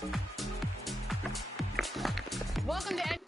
Welcome to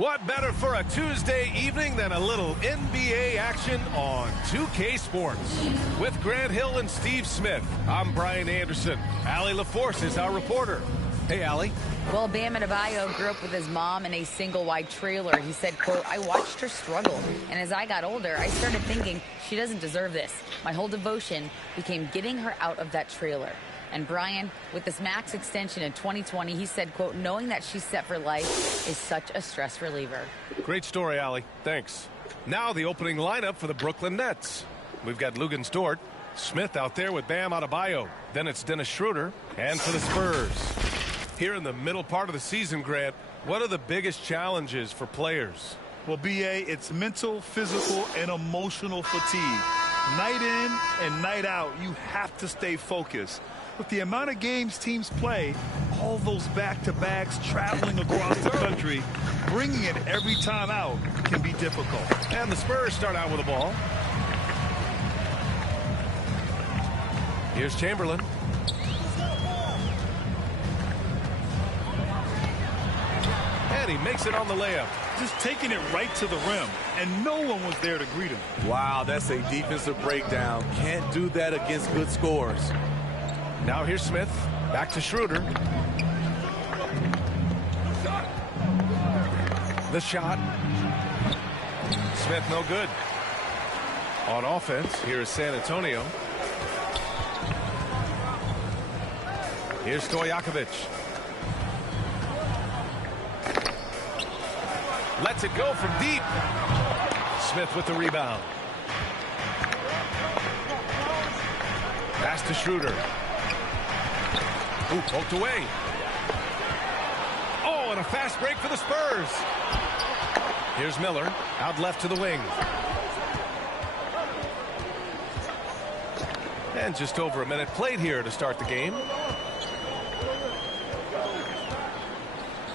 What better for a Tuesday evening than a little NBA action on 2K Sports? With Grant Hill and Steve Smith, I'm Brian Anderson. Allie LaForce is our reporter. Hey, Allie. Well, Bam Adebayo grew up with his mom in a single-wide trailer. He said, quote, I watched her struggle, and as I got older, I started thinking she doesn't deserve this. My whole devotion became getting her out of that trailer. And Brian, with this max extension in 2020, he said, quote, knowing that she's set for life is such a stress reliever. Great story, Allie. Thanks. Now the opening lineup for the Brooklyn Nets. We've got Lugan Stort, Smith out there with Bam Adebayo. Then it's Dennis Schroeder. And for the Spurs, here in the middle part of the season, Grant, what are the biggest challenges for players? Well, B.A., it's mental, physical, and emotional fatigue. Night in and night out, you have to stay focused. With the amount of games teams play, all those back-to-backs, traveling across the country, bringing it every time out can be difficult. And the Spurs start out with the ball. Here's Chamberlain. And he makes it on the layup. Just taking it right to the rim, and no one was there to greet him. Wow, that's a defensive breakdown. Can't do that against good scores. Now here's Smith. Back to Schroeder. The shot. Smith no good. On offense, here is San Antonio. Here's Stojakovic. Lets it go from deep. Smith with the rebound. Pass to Schroeder. Ooh, poked away. Oh, and a fast break for the Spurs. Here's Miller, out left to the wing. And just over a minute played here to start the game.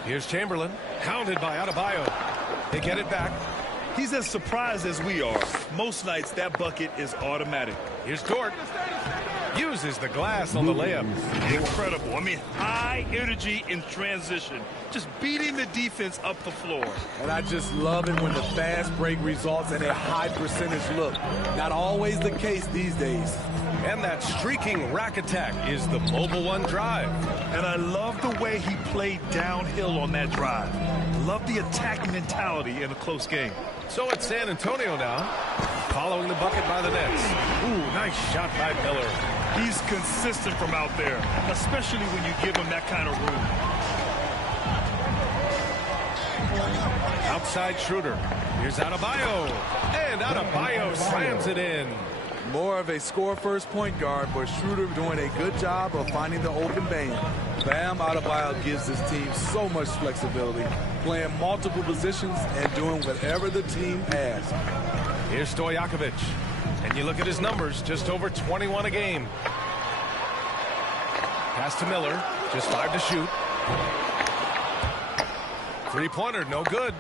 Here's Chamberlain, hounded by Adebayo. They get it back. He's as surprised as we are. Most nights, that bucket is automatic. Here's Dort. Uses the glass on the layup. Incredible. I mean, high energy in transition. Just beating the defense up the floor. And I just love it when the fast break results in a high percentage look. Not always the case these days. And that streaking rack attack is the Mobile One drive. And I love the way he played downhill on that drive. Love the attack mentality in a close game. So it's San Antonio now, following the bucket by the Nets. Ooh, nice shot by Miller. He's consistent from out there, especially when you give him that kind of room. Outside Schroeder. Here's Adebayo. And Adebayo slams it in. More of a score-first point guard, but Schroeder doing a good job of finding the open band. Bam Adebayo gives this team so much flexibility, playing multiple positions and doing whatever the team asks. Here's Stojakovic. And you look at his numbers, just over 21 a game. Pass to Miller, just 5 to shoot. Three-pointer, no good.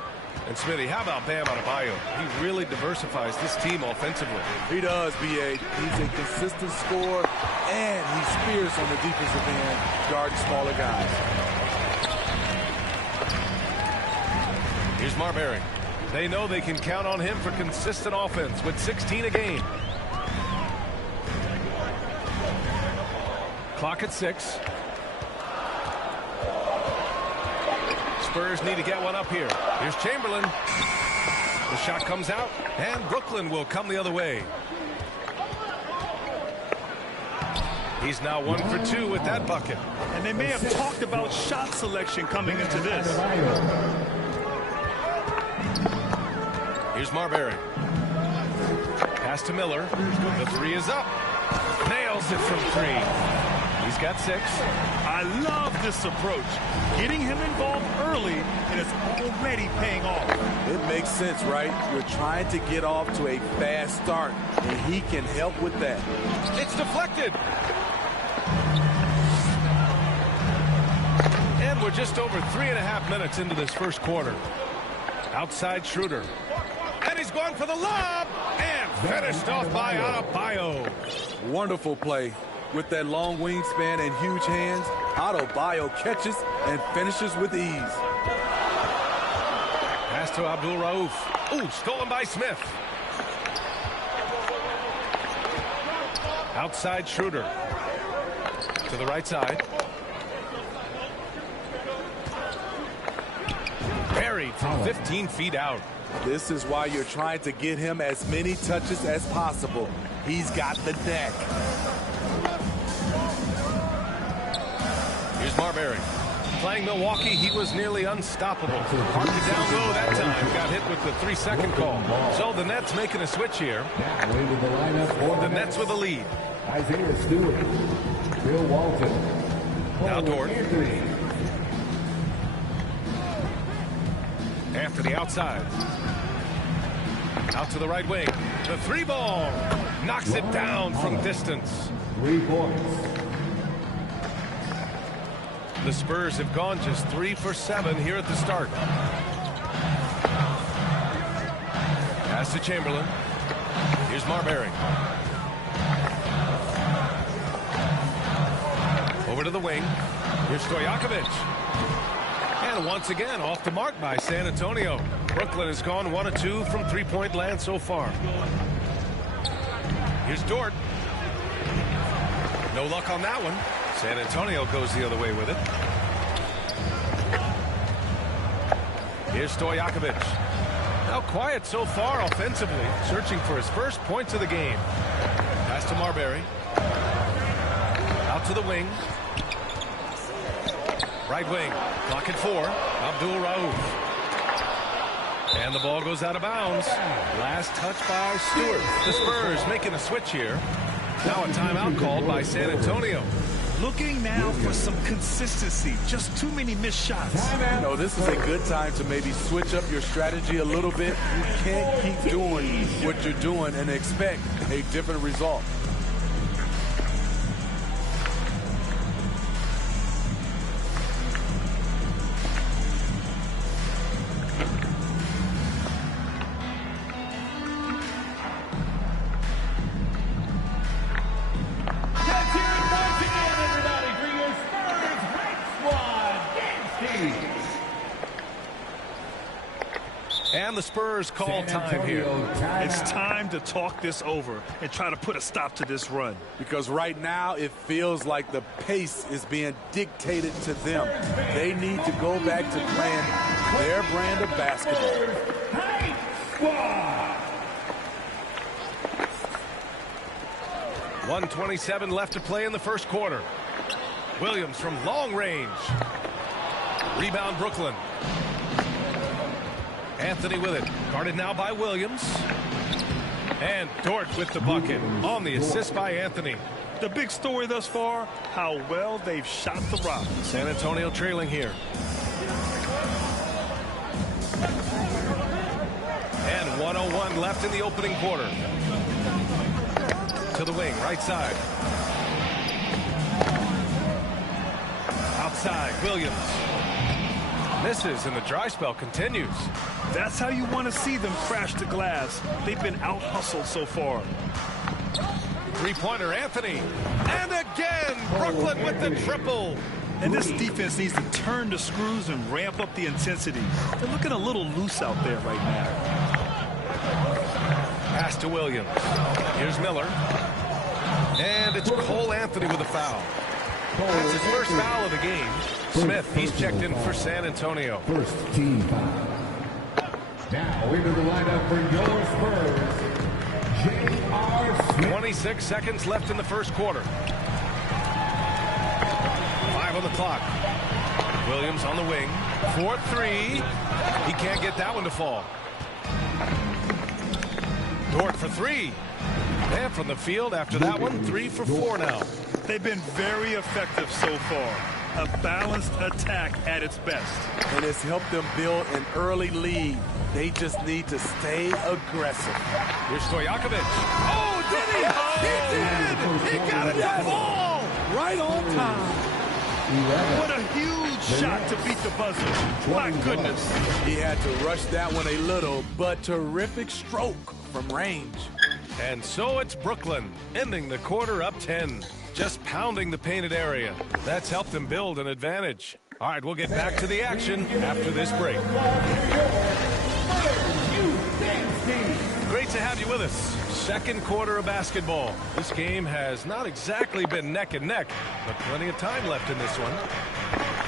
And Smitty, how about Bam Adebayo? He really diversifies this team offensively. He does, B.A. He's a consistent scorer, and he spears on the defensive end, guarding smaller guys. Here's Marbury. They know they can count on him for consistent offense with 16 a game. Clock at 6. Spurs need to get one up here. Here's Chamberlain. The shot comes out, and Brooklyn will come the other way. He's now 1 for 2 with that bucket. And they may have talked about shot selection coming into this. Here's Marbury. Pass to Miller. The three is up. Nails it from three. He's got 6. I love this approach. Getting him involved early, and it's already paying off. It makes sense, right? You're trying to get off to a fast start, and he can help with that. It's deflected. And we're just over 3.5 minutes into this first quarter. Outside Schroeder. And he's going for the lob. And finished off by Adebayo. Wonderful play. With that long wingspan and huge hands, Adebayo catches and finishes with ease. Pass to Abdul-Rauf. Ooh, stolen by Smith. Outside Schroeder. To the right side. Buried from 15 feet out. This is why you're trying to get him as many touches as possible. He's got the knack. Here's Marbury. Playing Milwaukee, he was nearly unstoppable. Parked it down low that time. Got hit with the 3-second call. So the Nets making a switch here. The Nets with a lead. Isaiah Stewart. Bill Walton. Now Dort. Anthony outside. Out to the right wing. The 3-ball. Knocks it down from distance. 3 points. The Spurs have gone just 3 for 7 here at the start. Pass to Chamberlain. Here's Marbury. Over to the wing. Here's Stojakovic. And once again, off the mark by San Antonio. Brooklyn has gone 1 of 2 from 3-point land so far. Here's Dort. No luck on that one. San Antonio goes the other way with it. Here's Stojakovic. Now quiet so far offensively, searching for his first points of the game. Pass to Marbury. Out to the wing. Right wing. Clock at 4. Abdul-Rauf. And the ball goes out of bounds. Last touch by Stewart. The Spurs making a switch here. Now a timeout called by San Antonio. Looking now for some consistency. Just too many missed shots. You know, this is a good time to maybe switch up your strategy a little bit. You can't keep doing what you're doing and expect a different result. And the Spurs call time here. It's time to talk this over and try to put a stop to this run. Because right now it feels like the pace is being dictated to them. They need to go back to playing their brand of basketball. 1:27 left to play in the first quarter. Williams from long range. Rebound Brooklyn. Anthony with it. Guarded now by Williams. And Dort with the bucket on the assist by Anthony. The big story thus far, how well they've shot the rock. San Antonio trailing here. And 1:01 left in the opening quarter. To the wing, right side. Outside, Williams. Misses, and the dry spell continues. That's how you want to see them crash the glass. They've been out-hustled so far. Three-pointer, Anthony. And again, Brooklyn with the triple. And this defense needs to turn the screws and ramp up the intensity. They're looking a little loose out there right now. Pass to Williams. Here's Miller. And it's Cole Anthony with a foul. That's his first foul of the game. Smith, he's checked in for San Antonio. First team foul. Now into the lineup for your Spurs, J.R. Smith. 26 seconds left in the first quarter. 5 on the clock. Williams on the wing. 4-3. He can't get that one to fall. Dort for three. And from the field after that one, 3 for 4 now. They've been very effective so far. A balanced attack at its best. And it's helped them build an early lead. They just need to stay aggressive. Here's Stojakovic. Oh, did he? He did! He got it to fall! Right on time. What a huge shot to beat the buzzer. My goodness. He had to rush that one a little, but terrific stroke from range. And so it's Brooklyn, ending the quarter up 10. Just pounding the painted area. That's helped them build an advantage. All right, we'll get back to the action after this break. Great to have you with us. Second quarter of basketball. This game has not exactly been neck and neck, but plenty of time left in this one.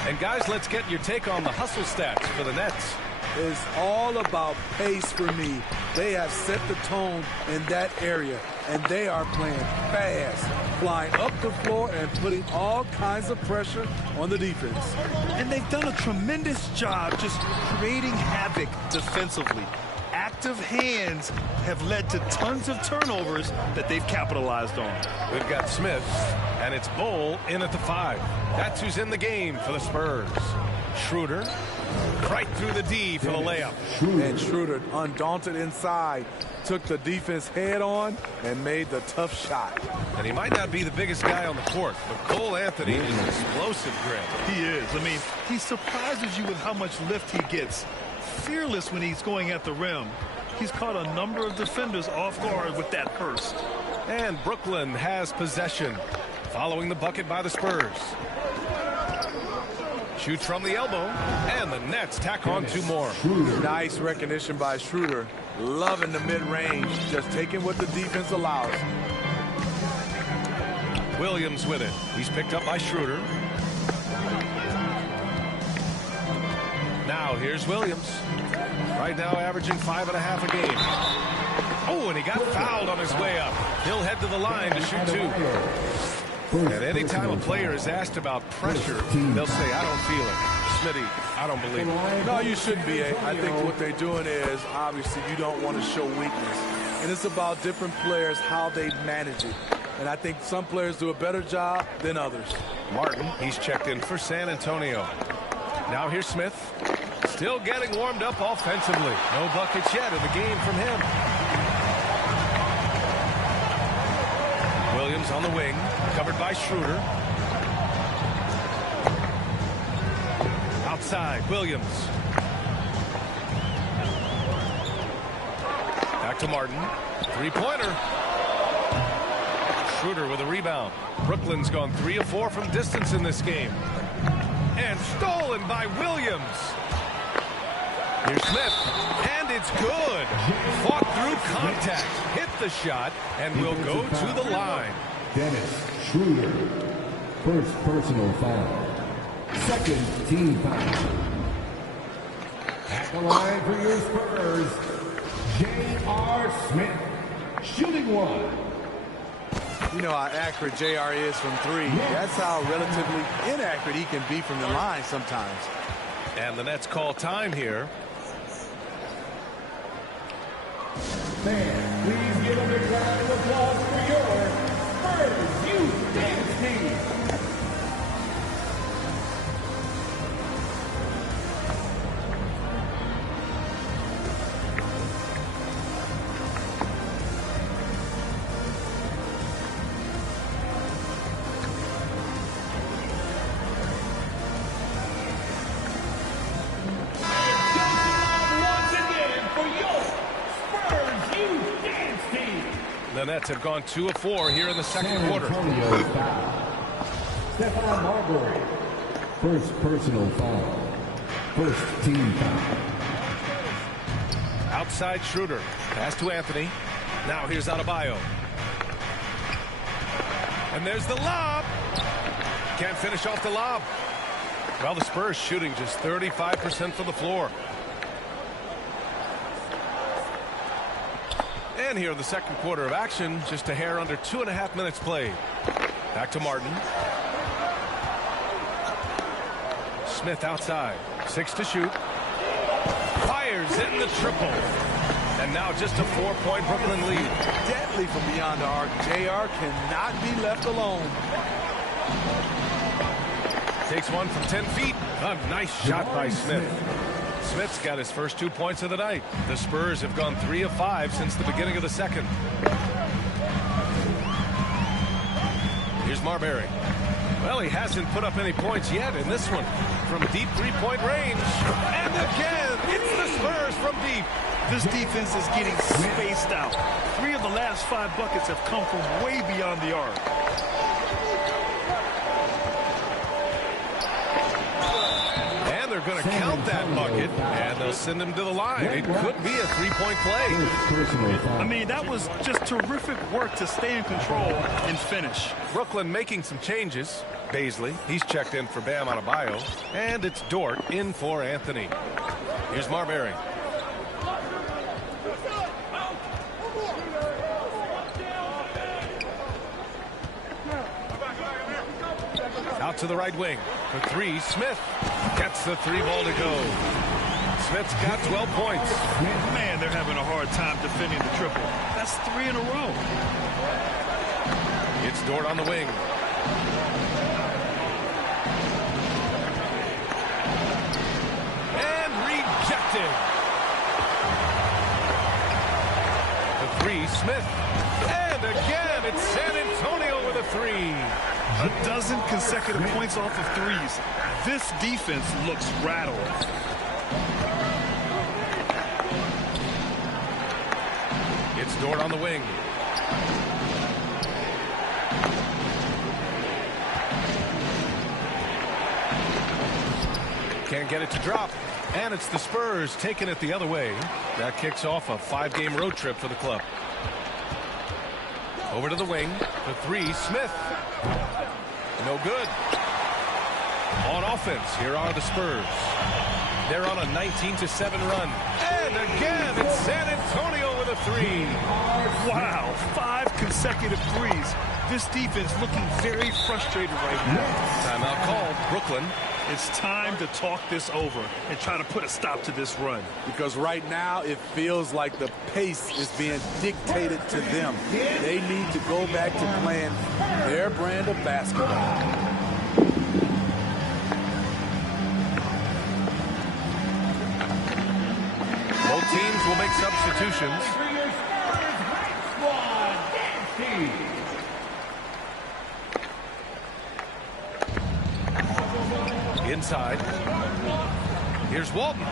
And guys, let's get your take on the hustle stats for the Nets. It's all about pace for me. They have set the tone in that area, and they are playing fast, flying up the floor and putting all kinds of pressure on the defense. And they've done a tremendous job just creating havoc defensively. Active hands have led to tons of turnovers that they've capitalized on. We've got Smith, and it's Bowl in at the 5. That's who's in the game for the Spurs. Schroeder, right through the D for the layup. And Schroeder, undaunted inside, took the defense head on and made the tough shot. And he might not be the biggest guy on the court, but Cole Anthony is an explosive grit. He is. I mean, he surprises you with how much lift he gets. Fearless when he's going at the rim. He's caught a number of defenders off guard with that burst. And Brooklyn has possession, following the bucket by the Spurs. Shoots from the elbow, and the Nets tack on 2 more. Nice recognition by Schroeder. Loving the mid-range, just taking what the defense allows. Williams with it. He's picked up by Schroeder. Now here's Williams. Right now averaging 5.5 a game. Oh, and he got fouled on his way up. He'll head to the line to shoot 2. And anytime a player is asked about pressure, they'll say, I don't feel it. Smitty, I don't believe it. No, you shouldn't be. I think what they're doing is, obviously, you don't want to show weakness. And it's about different players, how they manage it. And I think some players do a better job than others. Martin, he's checked in for San Antonio. Now here's Smith. Still getting warmed up offensively. No buckets yet in the game from him. Williams on the wing, covered by Schroeder. Outside, Williams. Back to Martin. Three-pointer. Schroeder with a rebound. Brooklyn's gone 3 of 4 from distance in this game. And stolen by Williams. Here's Smith, and it's good. Fought through contact, hit the shot, and will go to the line. Dennis Schroeder, first personal foul. Second team foul. At the line for your Spurs, J.R. Smith, shooting 1. You know how accurate JR is from 3. That's how relatively inaccurate he can be from the line sometimes. And the Nets call time here. Man, please give a big round of applause for your Spurs Youth Dance Team. The Nets have gone 2 of 4 here in the second quarter. Stephon Marbury, first personal foul. First team foul. Outside Schroeder. Pass to Anthony. Now here's Adebayo. And there's the lob. Can't finish off the lob. Well, the Spurs shooting just 35% from the floor. And here in the second quarter of action, just a hair under 2.5 minutes played. Back to Martin. Smith outside. 6 to shoot. Fires in the triple. And now just a 4-point Brooklyn lead. Deadly from beyond the arc. JR cannot be left alone. Takes one from 10 feet. A nice shot by Smith. Smith's got his first 2 points of the night. The Spurs have gone 3 of 5 since the beginning of the second. Here's Marbury. Well, he hasn't put up any points yet in this one. From deep 3-point range. And again, it's the Spurs from deep. This defense is getting spaced out. 3 of the last 5 buckets have come from way beyond the arc. And they're going to count that bucket, and they'll send him to the line. It could be a 3-point play. I mean, that was just terrific work to stay in control and finish. Brooklyn making some changes. Baisley, he's checked in for Bam Adebayo, and it's Dort in for Anthony. Here's Marbury. Out to the right wing. For 3, Smith gets the 3 ball to go. Smith's got 12 points. Man, they're having a hard time defending the triple. That's 3 in a row. It's Dort on the wing. And rejected. The 3, Smith. And again, it's San Antonio with a 3. A dozen consecutive points off of 3s. This defense looks rattled. It's Dort on the wing. Can't get it to drop. And it's the Spurs taking it the other way. That kicks off a 5-game road trip for the club. Over to the wing. The 3, Smith. No good. On offense, here are the Spurs. They're on a 19-7 run. And again, it's San Antonio with a 3. Wow, 5 consecutive 3s. This defense looking very frustrated right now. Timeout called. Brooklyn. It's time to talk this over and try to put a stop to this run. Because right now it feels like the pace is being dictated to them. They need to go back to playing their brand of basketball. Both teams will make substitutions. Inside. Here's Walton.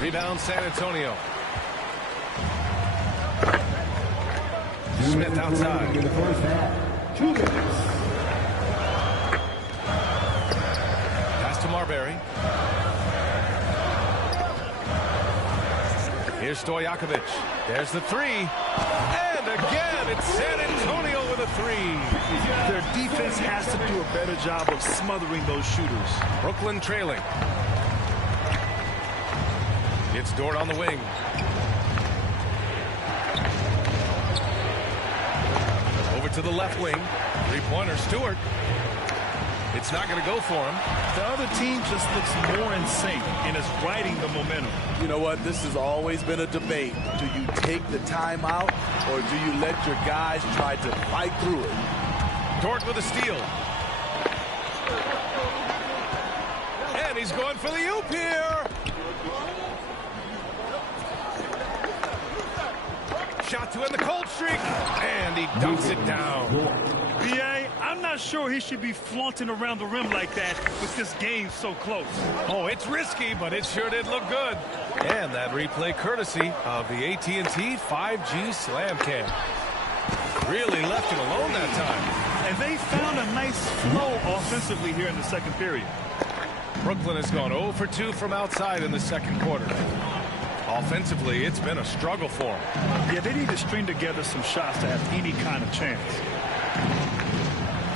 Rebound San Antonio. Smith outside. Pass to Marbury. Here's Stojakovic. There's the 3. And again, it's San Antonio with a 3. Their defense has to do a better job of smothering those shooters. Brooklyn trailing. It's Dort on the wing. Over to the left wing. 3-pointer, Stewart. It's not going to go for him. The other team just looks more in sync and is riding the momentum. You know what? This has always been a debate. Do you take the timeout or do you let your guys try to fight through it? Dort with a steal. And he's going for the oop here. Shot to end the cold streak. And he dunks it down. B.A., I'm not sure he should be flaunting around the rim like that with this game so close. Oh, it's risky, but it sure did look good. And that replay courtesy of the AT&T 5G Slam Cam. Really left him alone that time. And they found a nice flow offensively here in the second period. Brooklyn has gone 0 for 2 from outside in the second quarter. Offensively, it's been a struggle for them. Yeah, they need to string together some shots to have any kind of chance.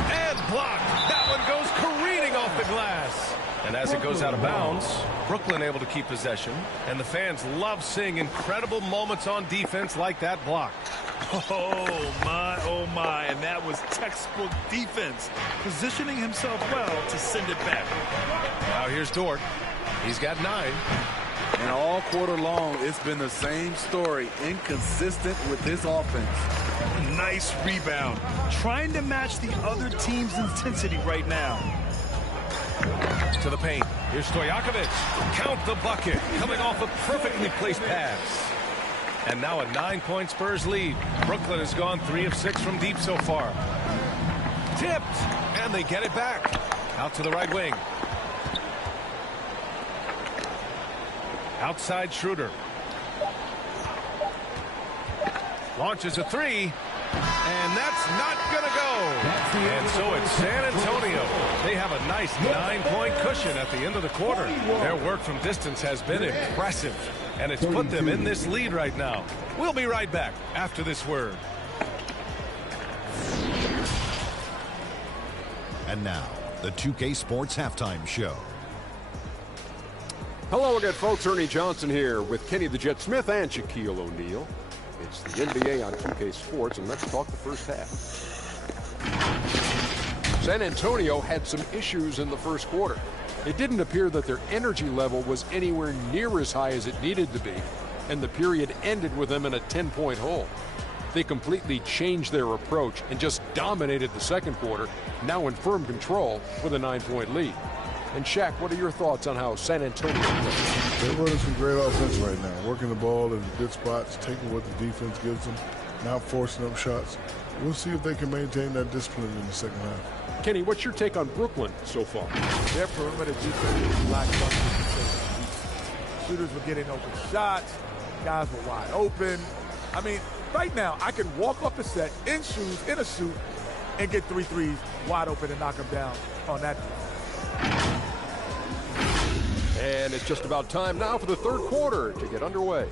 And blocked. That one goes careening off the glass. And as it goes out of bounds, Brooklyn able to keep possession. And the fans love seeing incredible moments on defense like that block. Oh my, and that was textbook defense. Positioning himself well to send it back. Now here's Dort. He's got 9. And all quarter long, it's been the same story, inconsistent with this offense. Nice rebound. Trying to match the other team's intensity right now. To the paint. Here's Stojakovic. Count the bucket. Coming off a perfectly placed pass. And now a 9-point Spurs lead. Brooklyn has gone 3 of 6 from deep so far. Tipped. And they get it back. Out to the right wing. Outside Schroeder. Launches a 3. And that's not going to go. And so it's San Antonio. They have a nice 9-point cushion at the end of the quarter. Their work from distance has been impressive. And it's put them in this lead right now. We'll be right back after this word. And now, the 2K Sports Halftime Show. Hello again, folks. Ernie Johnson here with Kenny the Jet Smith and Shaquille O'Neal. It's the NBA on 2K Sports, and let's talk the first half. San Antonio had some issues in the first quarter. It didn't appear that their energy level was anywhere near as high as it needed to be, and the period ended with them in a 10-point hole. They completely changed their approach and just dominated the second quarter, now in firm control with a 9-point lead. And Shaq, what are your thoughts on how San Antonio plays? They're running some great offense right now, working the ball in good spots, taking what the defense gives them, not forcing up shots. We'll see if they can maintain that discipline in the second half. Kenny, what's your take on Brooklyn so far? Their perimeter defense is lackluster. Shooters were getting open shots. Guys were wide open. I mean, right now, I can walk off the set in shoes, in a suit, and get 3 threes wide open and knock them down on that. And it's just about time now for the third quarter to get underway.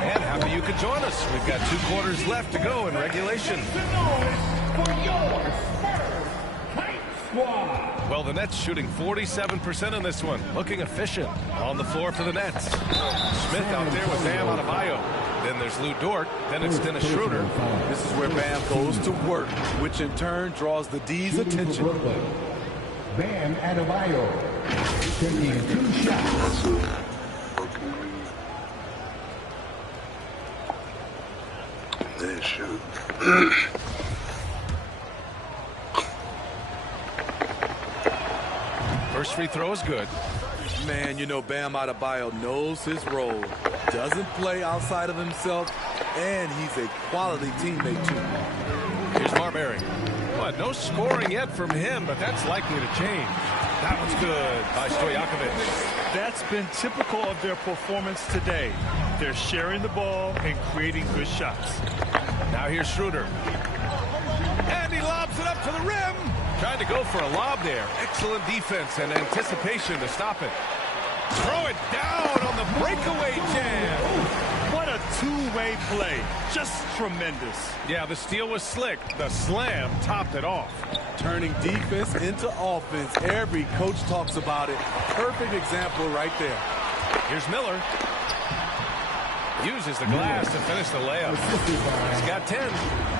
And happy you could join us. We've got 2 quarters left to go in regulation. Well, the Nets shooting 47% in this one. Looking efficient. On the floor for the Nets. Smith out there with Bam Adebayo. Then there's Lou Dort. Then it's Dennis Schroeder. This is where Bam goes to work, which in turn draws the D's attention. Bam Adebayo taking 2 shots. They shoot. First free throw is good. Man, you know Bam Adebayo knows his role, doesn't play outside of himself, and he's a quality teammate too. Here's Marbury. But no scoring yet from him, but that's likely to change. That one's good by Stojakovic. That's been typical of their performance today. They're sharing the ball and creating good shots. Now here's Schroeder. And he lobs it up to the rim. Trying to go for a lob there. Excellent defense and anticipation to stop it. Throw it down on the breakaway jam. What a two-way play. Just tremendous. Yeah, the steal was slick. The slam topped it off. Turning defense into offense. Every coach talks about it. Perfect example right there. Here's Miller. Uses the glass to finish the layup. He's got 10.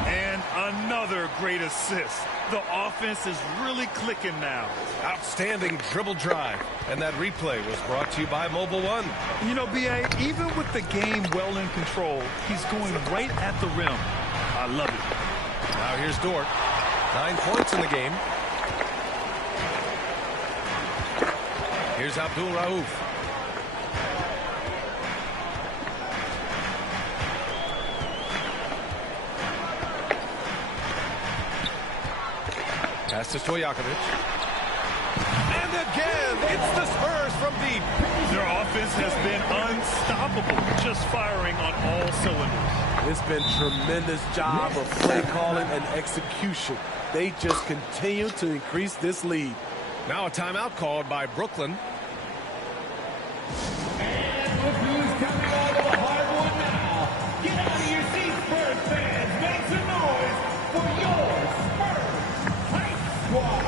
And another great assist. The offense is really clicking now. Outstanding dribble drive. And that replay was brought to you by Mobile One. You know, B.A., even with the game well in control, he's going right at the rim. I love it. Now here's Dort. 9 points in the game. Here's Abdul Rauf. Pass to Stojakovic. And again, it's the Spurs from deep. Their offense has been unstoppable, just firing on all cylinders. It's been tremendous job of play calling and execution. They just continue to increase this lead. Now a timeout called by Brooklyn. And look who's coming out of the hardwood now. Get out of your seats, Spurs fans. Make some noise for your Spurs Hype Squad.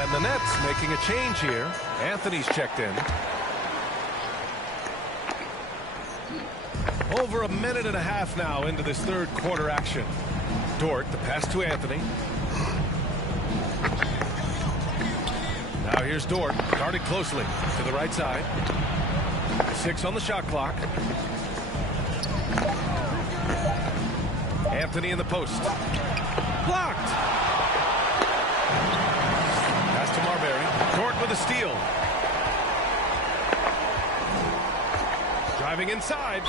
And the Nets making a change here. Anthony's checked in. Over a minute and a half now into this third quarter action. Dort, the pass to Anthony. Now here's Dort, guarded closely to the right side. 6 on the shot clock. Anthony in the post. Blocked. Pass to Marbury. Dort with a steal. Driving inside.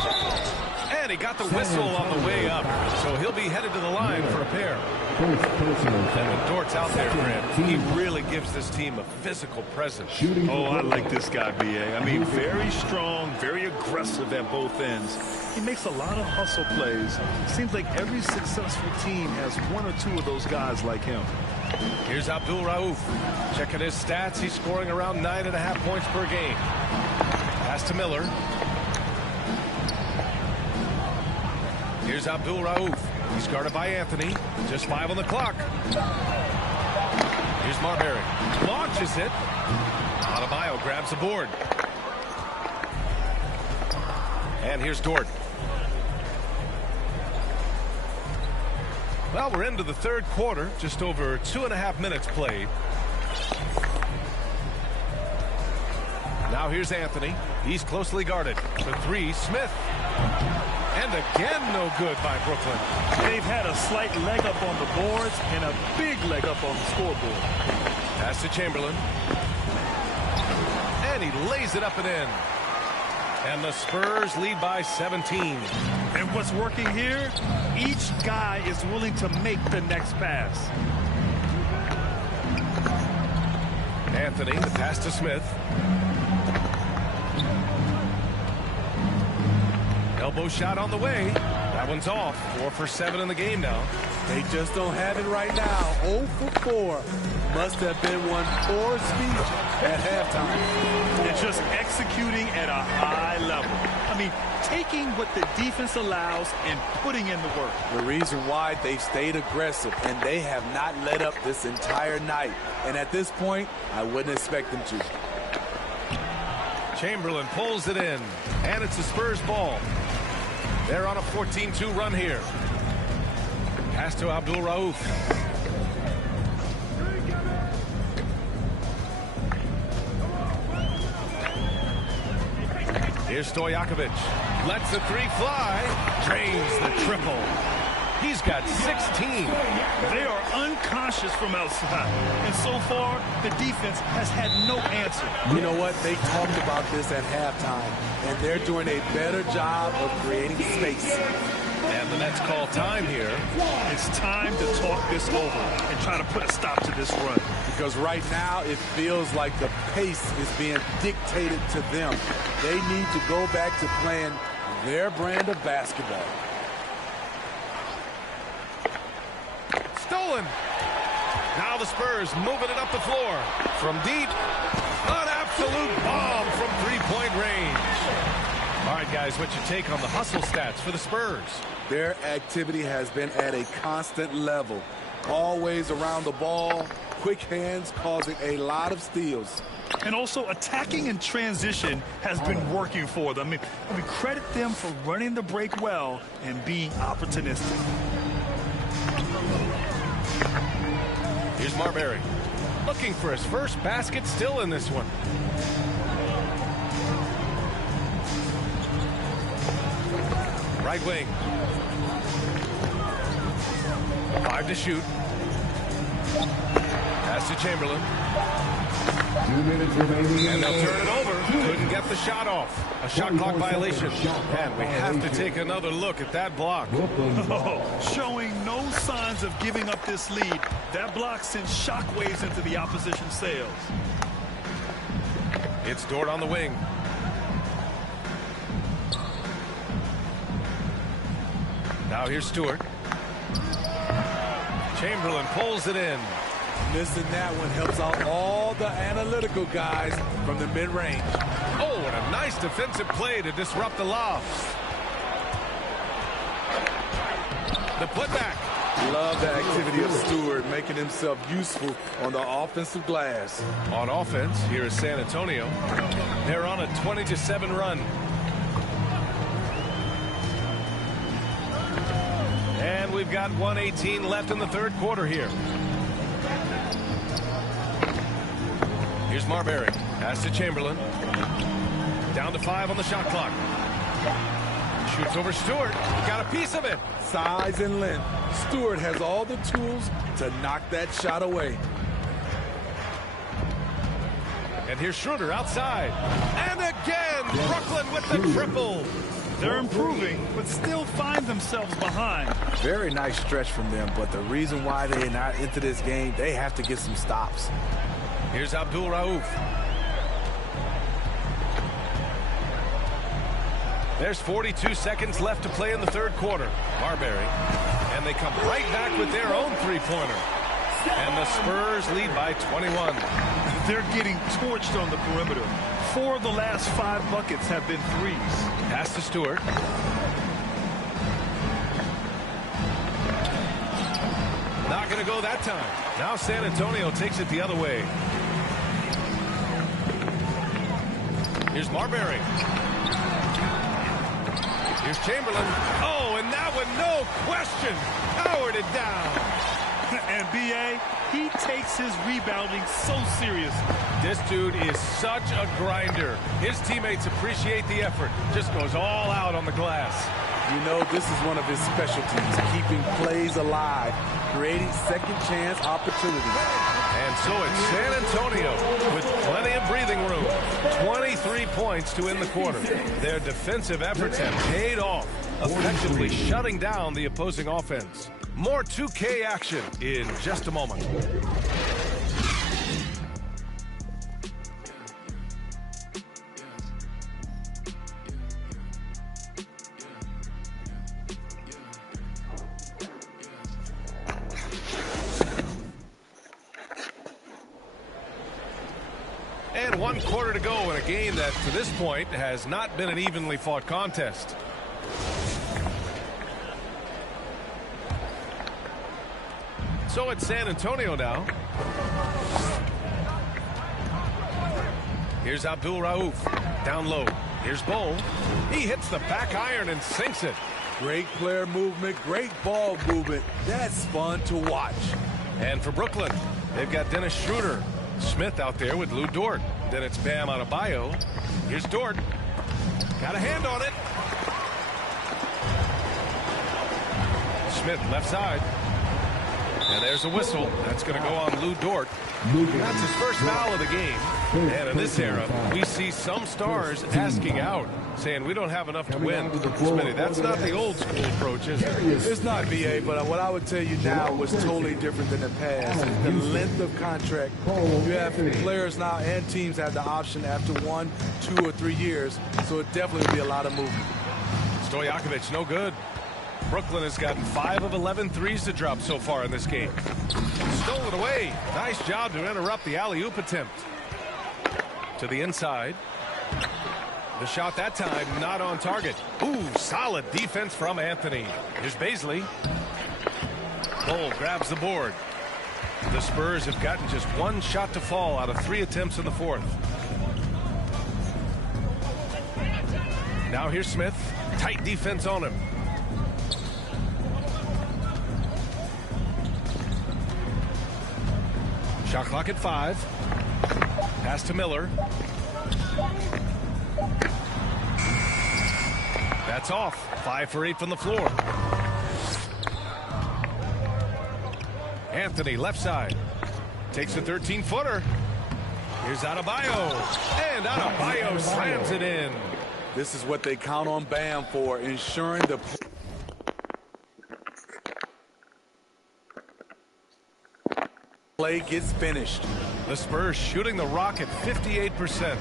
And he got the whistle on the way up. So he'll be headed to the line for a pair. And when Dort's out there, Grant, he really gives this team a physical presence. Oh, I like this guy, B.A. I mean, very strong, very aggressive at both ends. He makes a lot of hustle plays. Seems like every successful team has one or two of those guys like him. Here's Abdul Rauf. Checking his stats, he's scoring around 9.5 points per game. Pass to Miller. Here's Abdul Rauf. He's guarded by Anthony. Just 5 on the clock. Here's Marbury. Launches it. Adebayo grabs the board. And here's Dort. Well, we're into the third quarter. Just over 2.5 minutes played. Now here's Anthony. He's closely guarded. For 3, Smith. And again, no good by Brooklyn. They've had a slight leg up on the boards and a big leg up on the scoreboard. Pass to Chamberlain. And he lays it up and in. And the Spurs lead by 17. And what's working here? Each guy is willing to make the next pass. Anthony, the pass to Smith. Elbow shot on the way. That one's off. 4 for 7 in the game now. They just don't have it right now. 0 for 4. Must have been one poor speech at halftime. It's just executing at a high level. I mean, taking what the defense allows and putting in the work. The reason why they've stayed aggressive and they have not let up this entire night. And at this point, I wouldn't expect them to. Chamberlain pulls it in. And it's the Spurs ball. They're on a 14-2 run here. Pass to Abdul Rauf. Here's Stojakovic. Lets the 3 fly. Drains the triple. He's got 16. They are unconscious from outside. And so far, the defense has had no answer. You know what? They talked about this at halftime, and they're doing a better job of creating space. And the Nets call time here. It's time to talk this over and try to put a stop to this run. Because right now, it feels like the pace is being dictated to them. They need to go back to playing their brand of basketball. Stolen. Now the Spurs moving it up the floor. From deep, an absolute bomb from three-point range. All right, guys, what's your take on the hustle stats for the Spurs? Their activity has been at a constant level. Always around the ball, quick hands causing a lot of steals. And also attacking in transition has been working for them. I mean, credit them for running the break well and being opportunistic. Here's Marbury. Looking for his first basket, still in this one. Right wing. 5 to shoot. Pass to Chamberlain. 2 minutes remaining. And they'll turn it over. Couldn't get the shot off. A shot clock violation. And we have to take another look at that block. Showing no signs of giving up this lead. That block sends shockwaves into the opposition sails. It's Dort on the wing. Now here's Stewart. Chamberlain pulls it in. Missing that one helps out all the analytical guys from the mid-range. Oh, and a nice defensive play to disrupt the lob. The putback. Love the activity of Stewart, making himself useful on the offensive glass. On offense, here is San Antonio. They're on a 20-7 run. we've got 1:18 left in the third quarter here. Here's Marbury. Pass to Chamberlain. Down to 5 on the shot clock. Shoots over Stewart. Got a piece of it. Size and length. Stewart has all the tools to knock that shot away. And here's Schroeder outside. And again, Brooklyn with the triple. They're improving, but still find themselves behind. Very nice stretch from them, but the reason why they're not into this game, they have to get some stops. Here's Abdul Rauf. There's 42 seconds left to play in the third quarter. Marbury. And they come right back with their own three-pointer. And the Spurs lead by 21. They're getting torched on the perimeter. 4 of the last 5 buckets have been threes. Pass to Stewart. Not going to go that time. Now San Antonio takes it the other way. Here's Marbury. Here's Chamberlain. Oh, and that one, no question, powered it down. And B.A., he takes his rebounding so seriously. This dude is such a grinder. His teammates appreciate the effort. Just goes all out on the glass. You know, this is one of his specialties, keeping plays alive, creating second chance opportunities. And so it's San Antonio with plenty of breathing room. 23 points to end the quarter. Their defensive efforts have paid off, effectively shutting down the opposing offense. More 2K action in just a moment. And 1 quarter to go in a game that, to this point, has not been an evenly fought contest. So it's San Antonio now. Here's Abdul Rauf. Down low. Here's Bowl. He hits the back iron and sinks it. Great player movement, great ball movement. That's fun to watch. And for Brooklyn, they've got Dennis Schroeder. Smith out there with Lou Dort. Then it's Bam Adebayo. Here's Dort. Got a hand on it. Smith left side. And there's a whistle. That's going to go on Lou Dort. That's his first foul of the game. And in this era, we see some stars asking out, saying we don't have enough to win. Smitty, that's not the old school approach, is it? It's not, B.A., but what I would tell you now was totally different than the past. The length of contract. You have players now and teams have the option after 1, 2, or 3 years, so it definitely will be a lot of movement. Stojakovic, no good. Brooklyn has gotten 5 of 11 threes to drop so far in this game. Stole it away. Nice job to interrupt the alley-oop attempt. To the inside. The shot that time not on target. Ooh, solid defense from Anthony. Here's Baisley. Cole grabs the board. The Spurs have gotten just 1 shot to fall out of 3 attempts in the fourth. Now here's Smith. Tight defense on him. Shot clock at 5. Pass to Miller. That's off. 5 for 8 from the floor. Anthony left side. Takes a 13-footer. Here's Adebayo. And Adebayo slams it in. This is what they count on Bam for, ensuring the play gets finished. The Spurs shooting the rock at 58%.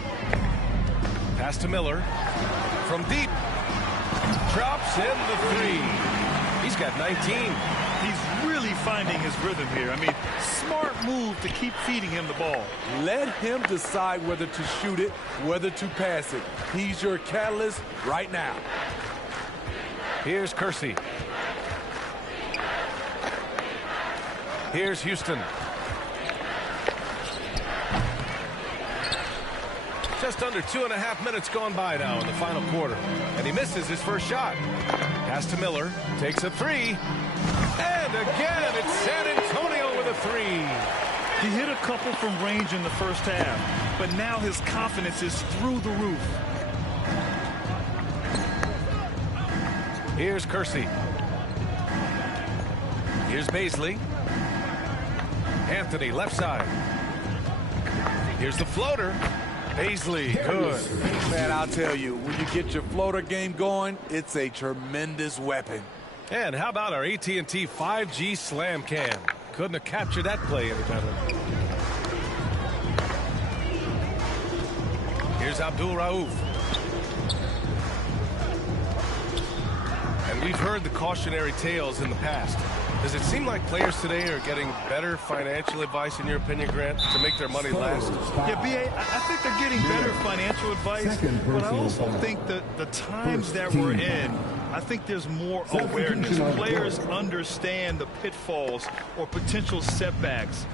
Pass to Miller. From deep. Drops in the 3. He's got 19. He's really finding his rhythm here. I mean, smart move to keep feeding him the ball. Let him decide whether to shoot it, whether to pass it. He's your catalyst right now. Here's Kersey. Here's Houston. Just under 2.5 minutes gone by now in the final quarter. And he misses his first shot. Pass to Miller. Takes a 3. And again, it's San Antonio with a three. He hit a couple from range in the first half, but now his confidence is through the roof. Here's Kersey. Here's Baisley. Anthony, left side. Here's the floater. Baisley, good. Man, I'll tell you, when you get your floater game going, it's a tremendous weapon. And how about our AT&T 5G slam cam? Couldn't have captured that play any better. Here's Abdul Rauf. And we've heard the cautionary tales in the past. Does it seem like players today are getting better financial advice, in your opinion, Grant, to make their money last? Yeah, B.A., I think they're getting better financial advice, but I also think that the times that we're in, I think there's more awareness. Players understand the pitfalls or potential setbacks.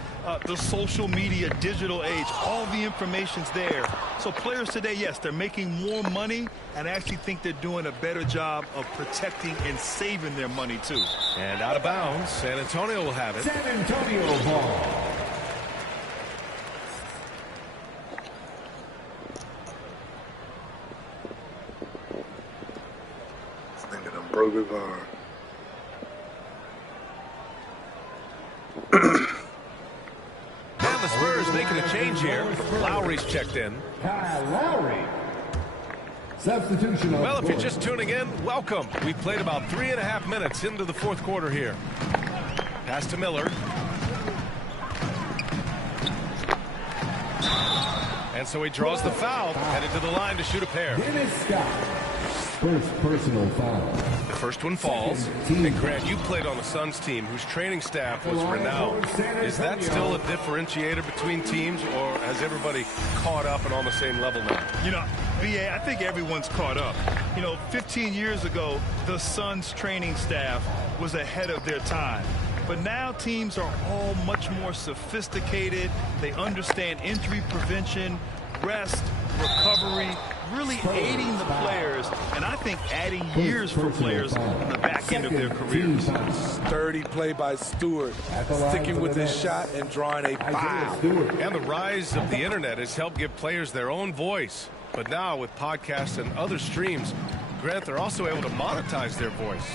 The social media, digital age, all the information's there. So players today, yes, they're making more money, and I actually think they're doing a better job of protecting and saving their money, too. And out of bounds, San Antonio will have it. San Antonio ball. Thinking of broken bar. And the Spurs making a change here. Lowry's checked in. Kyle Lowry. Substitution. Well, if you're just tuning in, welcome. We've played about 3.5 minutes into the fourth quarter here. Pass to Miller. And so he draws the foul, headed to the line to shoot a pair. Dennis Scott. First personal foul. The first one falls. And Grant, you played on the Suns team whose training staff was renowned. Is that still a differentiator between teams, or has everybody caught up and on the same level now? You know, B.A., I think everyone's caught up. You know, 15 years ago, the Suns training staff was ahead of their time. But now teams are all much more sophisticated. They understand injury prevention, rest, recovery, really aiding the players, and I think adding years for players on the back end of their careers. Sturdy play by Stewart, sticking with his shot and drawing a foul. And the rise of the internet has helped give players their own voice. But now with podcasts and other streams, Grant, they're also able to monetize their voice.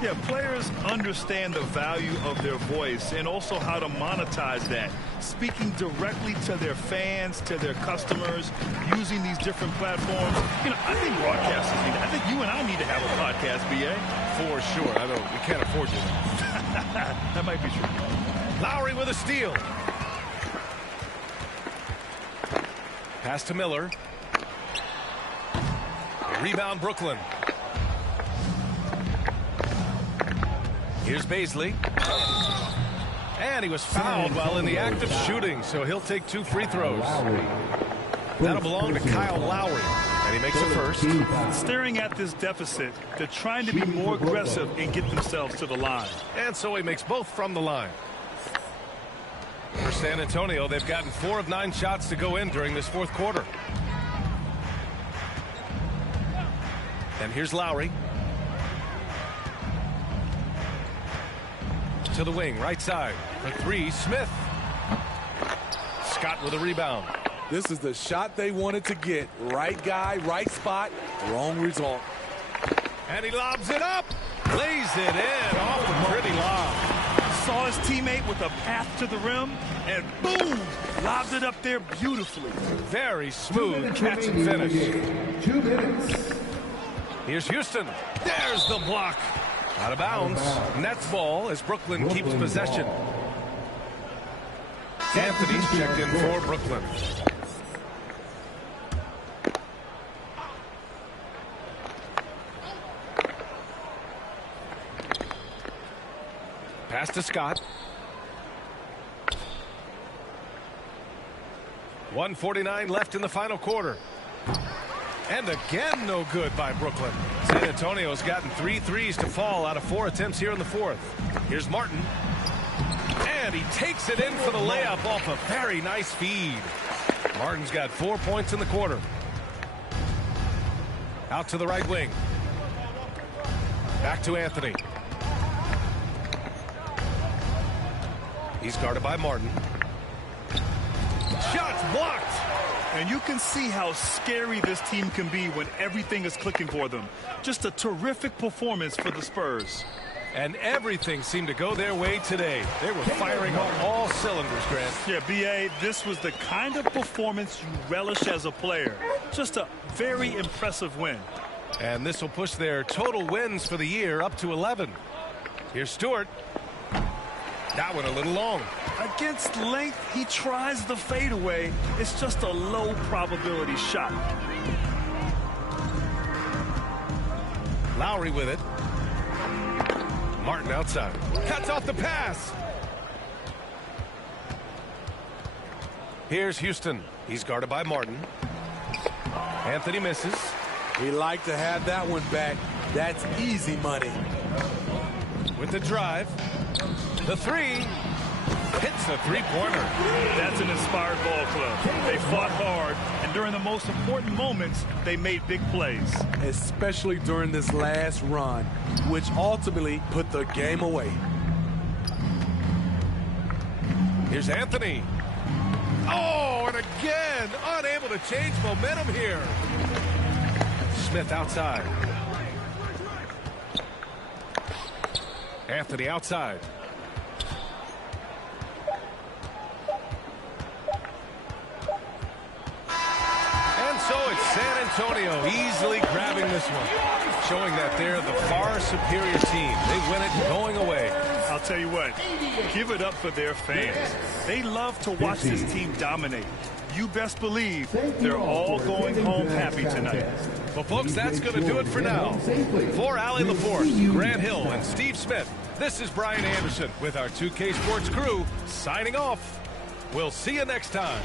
Yeah, players understand the value of their voice and also how to monetize that. Speaking directly to their fans, to their customers, using these different platforms. You know, I think broadcasters need that. I think you and I need to have a podcast, B.A. For sure. I know we can't afford you. That might be true. Lowry with a steal. Pass to Miller. Rebound Brooklyn. Here's Baisley. And he was fouled while in the act of shooting, so he'll take 2 free throws. That'll belong to Kyle Lowry, and he makes the first. Staring at this deficit, they're trying to be more aggressive and get themselves to the line. And so he makes both from the line. For San Antonio, they've gotten 4 of 9 shots to go in during this fourth quarter. And here's Lowry. To the wing, right side. For 3, Smith. Scott with a rebound. This is the shot they wanted to get. Right guy, right spot, wrong result. And he lobs it up. Lays it in off a pretty lob. Saw his teammate with a path to the rim, and boom, lobs it up there beautifully. Very smooth catch and finish. 2 minutes. Here's Houston. There's the block. Out of bounds. Nets ball as Brooklyn keeps possession. Anthony's checked in for Brooklyn. Pass to Scott. 1:49 left in the final quarter. And again, no good by Brooklyn. San Antonio's gotten 3 threes to fall out of 4 attempts here in the fourth. Here's Martin. And he takes it in for the layup off a very nice feed. Martin's got 4 points in the quarter. Out to the right wing. Back to Anthony. He's guarded by Martin. Shots blocked. And you can see how scary this team can be when everything is clicking for them. Just a terrific performance for the Spurs. And everything seemed to go their way today. They were firing on all cylinders, Grant. Yeah, B.A., this was the kind of performance you relish as a player. Just a very impressive win. And this will push their total wins for the year up to 11. Here's Stewart. That one a little long. Against length, he tries the fadeaway. It's just a low probability shot. Lowry with it. Martin outside. Cuts off the pass. Here's Houston. He's guarded by Martin. Anthony misses. We like to have that one back. That's easy money. With the drive. The three. Hits the three-pointer. That's an inspired ball club. They fought hard, and during the most important moments, they made big plays. Especially during this last run, which ultimately put the game away. Here's Anthony. Oh, and again, unable to change momentum here. Smith outside. Anthony outside. So it's San Antonio easily grabbing this one, showing that they're the far superior team. They win it going away. I'll tell you what, give it up for their fans. They love to watch this team dominate. You best believe they're all going home happy tonight. Well, folks, that's going to do it for now. For Allie LaForce, Grant Hill, and Steve Smith, this is Brian Anderson with our 2K Sports crew signing off. We'll see you next time.